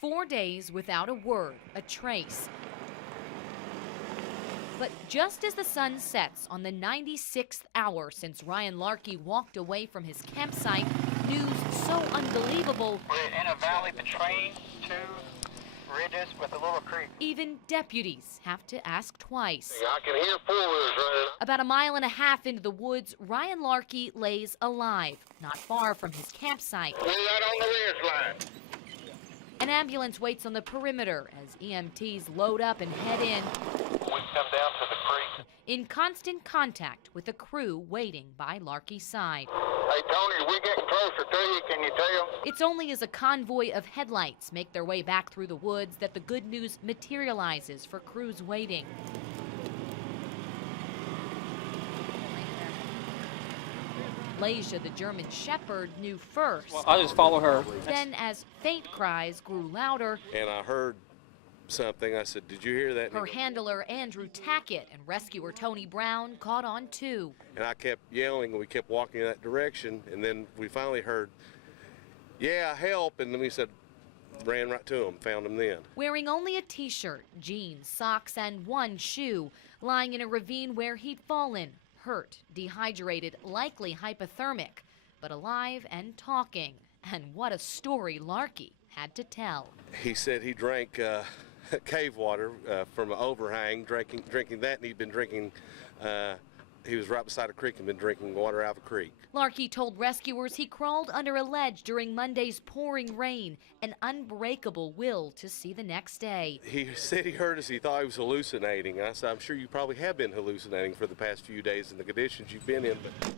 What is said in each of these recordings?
4 days without a word, a trace. But just as the sun sets on the 96th hour since Ryan LARKE walked away from his campsite, news so unbelievable. We're in a valley between two ridges with a little creek. Even deputies have to ask twice. I can hear 4-wheelers running. About a mile and a half into the woods, Ryan LARKE lays alive, not far from his campsite. We're right on the ridge line. An ambulance waits on the perimeter as EMTs load up and head in. We come down to the creek. In constant contact with the crew waiting by LARKE's side. Hey, Tony, we're getting closer to you. Can you tell? It's only as a convoy of headlights make their way back through the woods that the good news materializes for crews waiting. Laisha, the German shepherd, knew first. Well, I just follow her. Then, as faint cries grew louder, and I heard something. I said, "Did you hear that?" her handler, Andrew Tackett, and rescuer Tony Brown caught on too. And I kept yelling, and we kept walking in that direction, and then we finally heard, "Yeah, help!" And then we said, ran right to him, found him then. Wearing only a t-shirt, jeans, socks, and one shoe, lying in a ravine where he'd fallen, hurt, dehydrated, likely hypothermic, but alive and talking. And what a story LARKE had to tell. He said he drank cave water from an overhang, drinking that, and he'd been drinking, he was right beside a creek and been drinking water out of a creek. LARKE told rescuers he crawled under a ledge during Monday's pouring rain, an unbreakable will to see the next day. He said he heard us, he thought he was hallucinating. I said, "I'm sure you probably have been hallucinating for the past few days in the conditions you've been in." But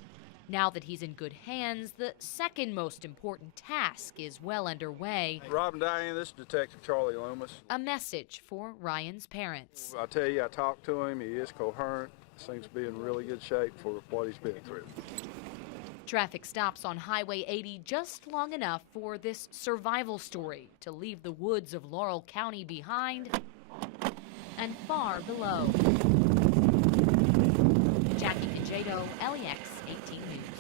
now that he's in good hands, the second most important task is well underway. Rob and Diane, this is Detective Charlie Loomis. A message for Ryan's parents. I tell you, I talked to him. He is coherent. Seems to be in really good shape for what he's been through. Traffic stops on Highway 80 just long enough for this survival story to leave the woods of Laurel County behind and far below. Jackie Conjado, LEX 18 News.